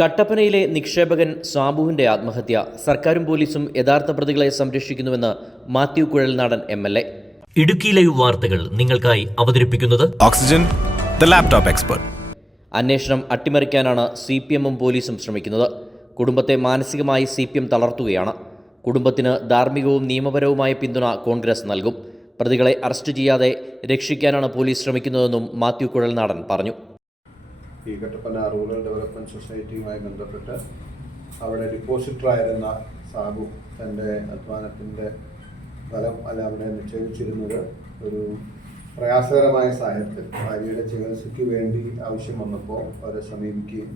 കട്ടപ്പനയിലെ നിക്ഷേപകൻ സാബുവിന്റെ ആത്മഹത്യ സർക്കാരും പോലീസും യഥാർത്ഥ പ്രതികളെ സംരക്ഷിക്കുന്നുവെന്ന് മാത്യു കുഴൽനാടൻ MLA. ഇടുക്കി ലൈവ് വാർത്തകൾ നിങ്ങൾക്കായി അവതരിപ്പിക്കുന്നത് ഓക്സിജൻ ദ ലാപ്ടോപ്പ് എക്സ്പെർട്ട്. അന്വേഷണം അട്ടിമറിക്കാനാണ് CPM-ഉം പോലീസും ശ്രമിക്കുന്നത്. കുടുംബത്തെ മാനസികമായി CPM തളർത്തുകയാണ്. കുടുംബത്തിന് ധാർമ്മികവും നിയമപരവുമായ പിന്തുണ കോൺഗ്രസ് നൽകും. പ്രതികളെ അറസ്റ്റ് ചെയ്യാതെ രക്ഷിക്കാനാണ് പോലീസ് ശ്രമിക്കുന്നതെന്നും മാത്യു കുഴൽനാടൻ പറഞ്ഞു. ഈ കട്ടപ്പന റൂറൽ ഡെവലപ്മെൻറ്റ് സൊസൈറ്റിയുമായി ബന്ധപ്പെട്ട് അവിടെ ഡിപ്പോസിറ്ററായിരുന്ന സാബു തൻ്റെ അധ്വാനത്തിൻ്റെ ഫലം അവിടെ നിക്ഷേപിച്ചിരുന്നത് ഒരു പ്രയാസകരമായ സാഹചര്യത്തിൽ ഭാര്യയുടെ ചികിത്സയ്ക്ക് വേണ്ടി ആവശ്യം വന്നപ്പോൾ അവരെ സമീപിക്കുകയും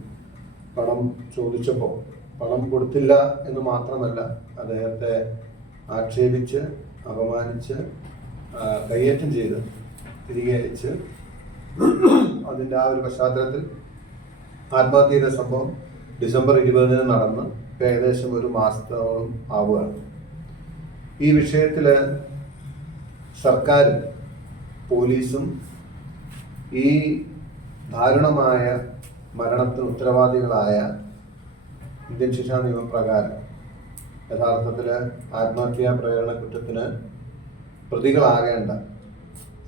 പണം ചോദിച്ചപ്പോൾ പണം കൊടുത്തില്ല എന്ന് മാത്രമല്ല അദ്ദേഹത്തെ ആക്ഷേപിച്ച് അപമാനിച്ച് കയ്യേറ്റം ചെയ്ത് തിരികെ അയച്ച് അതിൻ്റെ ആ ഒരു പശ്ചാത്തലത്തിൽ ആത്മഹത്യ ചെയ്ത സംഭവം ഡിസംബർ 20 നടന്ന് ഏകദേശം ഒരു മാസത്തോളം ആവുകയാണ്. ഈ വിഷയത്തിൽ സർക്കാരും പോലീസും ഈ ദാരുണമായ മരണത്തിന് ഉത്തരവാദികളായ ഇന്ത്യൻ ശിക്ഷാ നിയമപ്രകാരം യഥാർത്ഥത്തിൽ ആത്മഹത്യാ പ്രേരണ കുറ്റത്തിന് പ്രതികളാകേണ്ട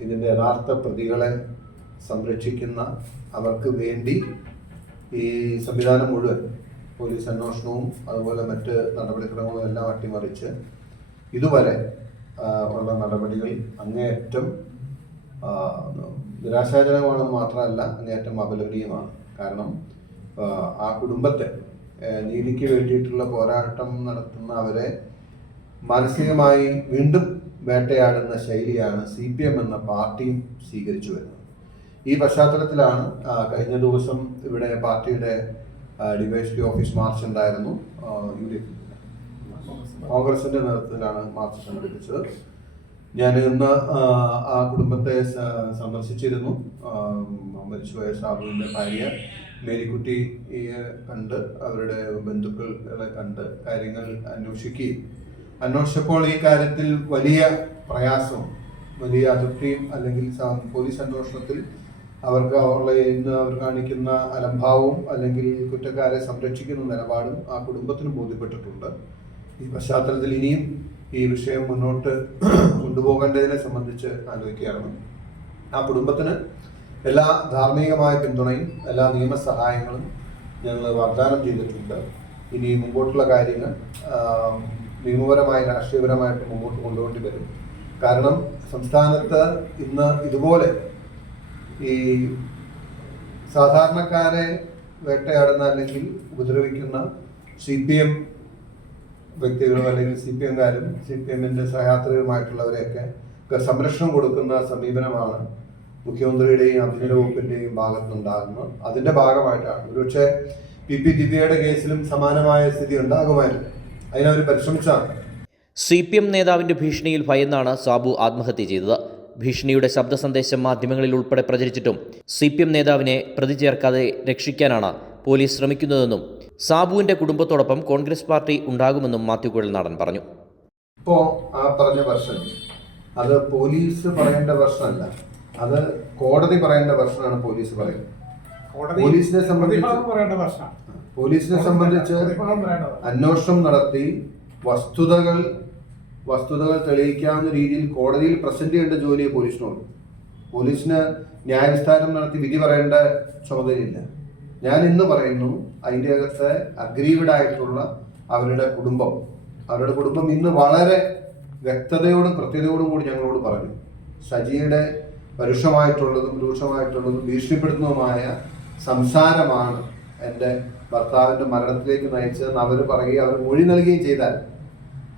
ഇതിൻ്റെ യഥാർത്ഥ പ്രതികളെ സംരക്ഷിക്കുന്ന അവർക്ക് വേണ്ടി ഈ സംവിധാനം മുഴുവൻ പോലീസ് അന്വേഷണവും അതുപോലെ മറ്റ് നടപടിക്രമങ്ങളും എല്ലാം അട്ടിമറിച്ച് ഇതുവരെ ഉള്ള നടപടികൾ അങ്ങേയറ്റം നിരാശാജനകമാണെന്ന് മാത്രമല്ല അങ്ങേയറ്റം അപലപനീയമാണ്. കാരണം ആ കുടുംബത്തെ നീതിക്ക് വേണ്ടിയിട്ടുള്ള പോരാട്ടം നടത്തുന്ന അവരെ മാനസികമായി വീണ്ടും വേട്ടയാടുന്ന ശൈലിയാണ് CPM എന്ന പാർട്ടിയും സ്വീകരിച്ചു വരുന്നത്. ഈ പശ്ചാത്തലത്തിലാണ് കഴിഞ്ഞ ദിവസം ഇവിടെ പാർട്ടിയുടെ ഡിവൈഎസ്പി ഓഫീസ് മാർച്ച് ഉണ്ടായിരുന്നു. കോൺഗ്രസിന്റെ നേതൃത്വത്തിലാണ് മാർച്ച് സംഘടിപ്പിച്ചത്. ഞാൻ ഇന്ന് ആ കുടുംബത്തെ സന്ദർശിച്ചിരുന്നു. മരിച്ചുപോയ സാബുവിൻ്റെ ഭാര്യ മേരിക്കുട്ടിയെ കണ്ട് അവരുടെ ബന്ധുക്കളെ കണ്ട് കാര്യങ്ങൾ അന്വേഷിച്ചപ്പോൾ ഈ കാര്യത്തിൽ വലിയ പ്രയാസവും വലിയ അതൃപ്തിയും അല്ലെങ്കിൽ പോലീസ് അന്വേഷണത്തിൽ അവർക്ക് ഇന്ന് അവർ കാണിക്കുന്ന അലംഭാവവും അല്ലെങ്കിൽ കുറ്റക്കാരെ സംരക്ഷിക്കുന്ന നിലപാടും ആ കുടുംബത്തിന് ബോധ്യപ്പെട്ടിട്ടുണ്ട്. ഈ പശ്ചാത്തലത്തിൽ ഇനിയും ഈ വിഷയം മുന്നോട്ട് കൊണ്ടുപോകേണ്ടതിനെ സംബന്ധിച്ച് ആലോചിക്കുകയാണ്. ആ കുടുംബത്തിന് എല്ലാ ധാർമ്മികമായ പിന്തുണയും എല്ലാ നിയമസഹായങ്ങളും ഞങ്ങൾ വാഗ്ദാനം ചെയ്തിട്ടുണ്ട്. ഇനി മുമ്പോട്ടുള്ള കാര്യങ്ങൾ നിയമപരമായി രാഷ്ട്രീയപരമായിട്ട് മുമ്പോട്ട് കൊണ്ടുപോകേണ്ടി വരും. കാരണം സംസ്ഥാനത്ത് ഇന്ന് ഇതുപോലെ ഈ സാധാരണക്കാരെ വേട്ടയാടുന്ന അല്ലെങ്കിൽ ഉപദ്രവിക്കുന്ന CPM വ്യക്തികളും അല്ലെങ്കിൽ CPMകാരും CPMന്റെ സഹയാത്രികരുമായിട്ടുള്ളവരെയൊക്കെ സംരക്ഷണം കൊടുക്കുന്ന സമീപനമാണ് മുഖ്യമന്ത്രിയുടെയും ആഭ്യന്തര വകുപ്പിന്റെയും ഭാഗത്തുനിന്നുണ്ടാകുന്നത്. അതിന്റെ ഭാഗമായിട്ടാണ് ഒരുപക്ഷെ PP ദിവ്യയുടെ കേസിലും സമാനമായ സ്ഥിതി ഉണ്ടാകുമായിരുന്നു. അതിനവർ പരിശ്രമിച്ചാണ്. CPM നേതാവിന്റെ ഭീഷണിയിൽ ഭയന്നാണ് സാബു ആത്മഹത്യ ചെയ്തത്. ഭീഷണിയുടെ ശബ്ദ സന്ദേശം മാധ്യമങ്ങളിൽ ഉൾപ്പെടെ പ്രചരിച്ചിട്ടും CPM നേതാവിനെ പ്രതി ചേർക്കാതെ രക്ഷിക്കാനാണ് പോലീസ് ശ്രമിക്കുന്നതെന്നും സാബുവിന്റെ കുടുംബത്തോടൊപ്പം കോൺഗ്രസ് പാർട്ടി ഉണ്ടാകുമെന്നും മാത്യു കുഴൽനാടൻ പറഞ്ഞു. ഇപ്പോൾ ആ പറഞ്ഞ വെർഷൻ അത് പോലീസ് പറയേണ്ട വെർഷനല്ല, അത് കോടതി പറയേണ്ട വെർഷനാണ് പോലീസ് പറയുന്നത്. പോലീസിനെ സംബന്ധിച്ച് അന്വേഷണം നടത്തി വസ്തുതകൾ തെളിയിക്കാവുന്ന രീതിയിൽ കോടതിയിൽ പ്രസന്റ് ചെയ്യേണ്ട ജോലിയെ പോലീസിനുണ്ട്. പോലീസിന് ന്യായവിസ്താരം നടത്തി വിധി പറയേണ്ട ചുമതലയില്ല. ഞാൻ ഇന്ന് പറയുന്നു, അതിൻ്റെ അകത്ത് അഗ്രീവഡ് ആയിട്ടുള്ള അവരുടെ കുടുംബം ഇന്ന് വളരെ വ്യക്തതയോടും കൃത്യതയോടും കൂടി ഞങ്ങളോട് പറഞ്ഞു. സജിയുടെ പരുഷമായിട്ടുള്ളതും രൂക്ഷമായിട്ടുള്ളതും ഭീഷണിപ്പെടുത്തുന്നതുമായ സംസാരമാണ് എൻ്റെ ഭർത്താവിൻ്റെ മരണത്തിലേക്ക് നയിച്ചതെന്ന് അവർ പറയുകയും അവർ മൊഴി നൽകുകയും ചെയ്താൽ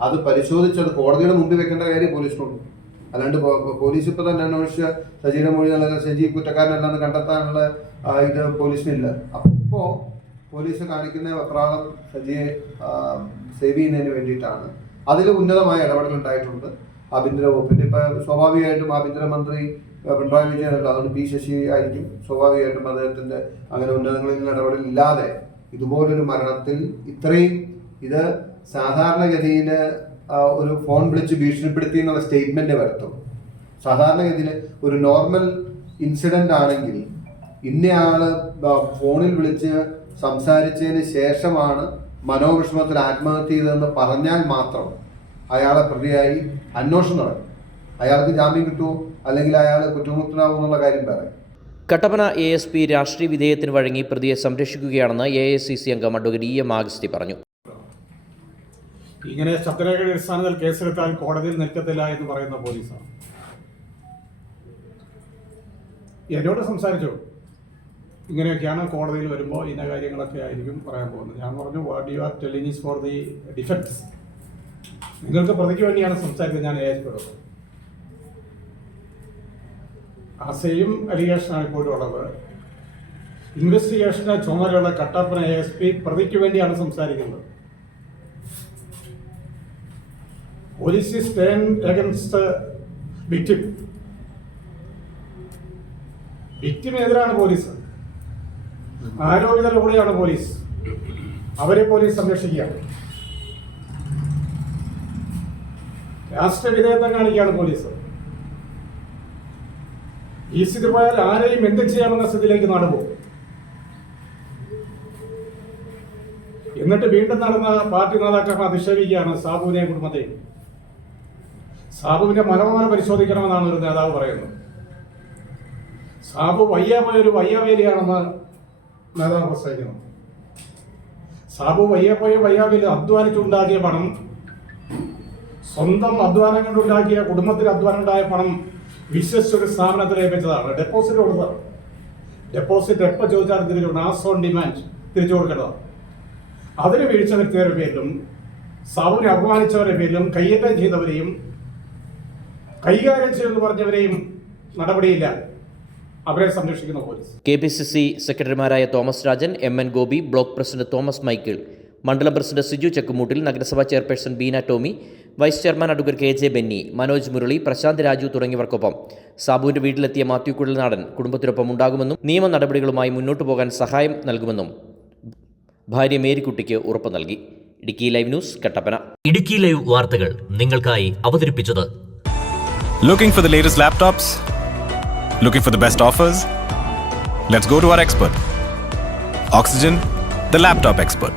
അത് പരിശോധിച്ചത് കോടതിയുടെ മുമ്പിൽ വെക്കേണ്ട കാര്യം പോലീസിനുണ്ട്. അല്ലാണ്ട് പോലീസ് ഇപ്പോൾ തന്നെ അന്വേഷിച്ച് സജിയുടെ മൊഴി നൽകാൻ സജി കുറ്റക്കാരനല്ലെന്ന് കണ്ടെത്താനുള്ള ഇത് പോലീസിനില്ല. അപ്പോൾ പോലീസ് കാണിക്കുന്ന വെപ്രാളം സജിയെ സേവ് ചെയ്യുന്നതിന് വേണ്ടിയിട്ടാണ്. അതിൽ ഉന്നതമായ ഇടപെടൽ ഉണ്ടായിട്ടുണ്ട് ആഭ്യന്തര വകുപ്പിൻ്റെ. ഇപ്പം സ്വാഭാവികമായിട്ടും ആഭ്യന്തരമന്ത്രി പിണറായി വിജയനല്ല, അതുകൊണ്ട് P ശശി ആയിരിക്കും. സ്വാഭാവികമായിട്ടും അദ്ദേഹത്തിൻ്റെ അങ്ങനെ ഉന്നതങ്ങളിൽ നിന്ന് ഇടപെടലില്ലാതെ ഇതുപോലൊരു മരണത്തിൽ ഇത് സാധാരണഗതിയിൽ ഒരു ഫോൺ വിളിച്ച് ഭീഷണിപ്പെടുത്തി എന്നുള്ള സ്റ്റേറ്റ്മെന്റ് വരത്തും. സാധാരണഗതിയിൽ ഒരു നോർമൽ ഇൻസിഡന്റ് ആണെങ്കിൽ ഇന്നയാള് ഫോണിൽ വിളിച്ച് സംസാരിച്ചതിന് ശേഷമാണ് മനോവിഷമത്തിൽ ആത്മഹത്യ ചെയ്തതെന്ന് പറഞ്ഞാൽ മാത്രം അയാളെ പ്രതിയായി അന്വേഷണം നടക്കും. അയാൾക്ക് ജാമ്യം കിട്ടുമോ അല്ലെങ്കിൽ അയാൾ കുറ്റമുക്തനാവും എന്നുള്ള കാര്യം പറയാം. കട്ടപ്പന ASP രാഷ്ട്രീയ വിധേയത്തിന് വഴങ്ങി പ്രതിയെ സംരക്ഷിക്കുകയാണെന്ന് AICC അംഗം അഡ്വക്കേറ്റ് EM ആഗസ്തി പറഞ്ഞു. ഇങ്ങനെ ശബ്ദരേഖയുടെ അടിസ്ഥാനത്തിൽ കേസെടുത്താൽ കോടതിയിൽ നിൽക്കത്തില്ല എന്ന് പറയുന്ന പോലീസാണ്. എന്നോട് സംസാരിച്ചു, ഇങ്ങനെയൊക്കെയാണ് കോടതിയിൽ വരുമ്പോൾ ഇന്ന കാര്യങ്ങളൊക്കെ ആയിരിക്കും പറയാൻ പോകുന്നത്. ഞാൻ പറഞ്ഞു, what you are telling is for the defence. നിങ്ങൾക്ക് പ്രതിക്ക് വേണ്ടിയാണ് സംസാരിക്കുന്നത്. ഞാൻ ASP ആ സെയിം അലിഗേഷനാണ് ഇപ്പോഴും ഉള്ളത്. ഇൻവെസ്റ്റിഗേഷന് ചുമതലയുള്ള കട്ടപ്പന ASP പ്രതിക്ക് വേണ്ടിയാണ് സംസാരിക്കുന്നത്. Police is stand against victim. വിക്ടിമെതിരാണ് പോലീസ്, ആരോപിതരുടെ കൂടെയാണ് പോലീസ്. അവരെ പോലീസ് സംരക്ഷിക്കുക. രാഷ്ട്രീയ വിധേയത്വം കാണിക്കുകയാണ് പോലീസ്. ഈ സ്ഥിതി പോയാൽ ആരെയും എന്ത് ചെയ്യാമെന്ന സ്ഥിതിയിലേക്ക് നടക്കും. എന്നിട്ട് വീണ്ടും നടന്ന പാർട്ടി നേതാക്കളെ അധിക്ഷേപിക്കുകയാണ് സാബുവിനെ കുടുംബത്തെയും. സാബുവിന്റെ മനോബലം പരിശോധിക്കണമെന്നാണ് ഒരു നേതാവ് പറയുന്നത്. സാബു വയ്യാപ്പോയൊരു വയ്യാവേലിയാണെന്ന് നേതാവ് പ്രസംഗിക്കുന്നു. സാബു വയ്യാവേലി അധ്വാനിച്ചുണ്ടാക്കിയ പണം, സ്വന്തം അധ്വാനം കൊണ്ടുണ്ടാക്കിയ കുടുംബത്തിൽ അധ്വാനം ഉണ്ടായ പണം വിശ്വസിച്ചൊരു സ്ഥാപനത്തിൽ ഏൽപ്പിച്ചതാണ്. ഡെപ്പോസിറ്റ് കൊടുത്തതാണ്. ഡെപ്പോസിറ്റ് എപ്പോൾ ചോദിച്ചാലും തിരിച്ചു കൊടുക്കണം. ആസ് ഓൺ ഡിമാൻഡ് തിരിച്ചു കൊടുക്കേണ്ടതാണ്. അതിന് വീഴ്ച വരുത്തിയവരുടെ പേരിലും സാബുവിനെ അപമാനിച്ചവരുടെ പേരിലും കയ്യേറ്റം ചെയ്തവരെയും കൈകാര്യം ചെയ്തെന്ന് പറഞ്ഞവരെയും നടപടിയില്ല. അവരെ സംരക്ഷിക്കുന്ന പോലീസ്. KPCC സെക്രട്ടറിമാരായ Thomas Rajan, MN Gopi, block president Thomas Michael, മണ്ഡലം പ്രസിഡന്റ് സിജു ചെക്കുമൂട്ടിൽ, നഗരസഭാ chairperson Beena Tomy, vice chairman advocate KJ Benny, Manoj Murali, Prashanth Raju തുടങ്ങിയവർക്കൊപ്പം സാബുവിന്റെ വീട്ടിലെത്തിയ മാത്യു കുഴൽനാടൻ കുടുംബത്തിനൊപ്പം ഉണ്ടാകുമെന്നും നിയമ നടപടികളുമായി മുന്നോട്ടു പോകാൻ സഹായം നൽകുമെന്നും ഭാര്യ മേരിക്കുട്ടിക്ക് ഉറപ്പ് നൽകി. Idukki live news, Kattappana. Idukki live വാർത്തകൾ നിങ്ങൾക്കായി അവതരിപ്പിച്ചത് Looking for the latest laptops? Looking for the best offers? Let's go to our expert. Oxygen, the laptop expert.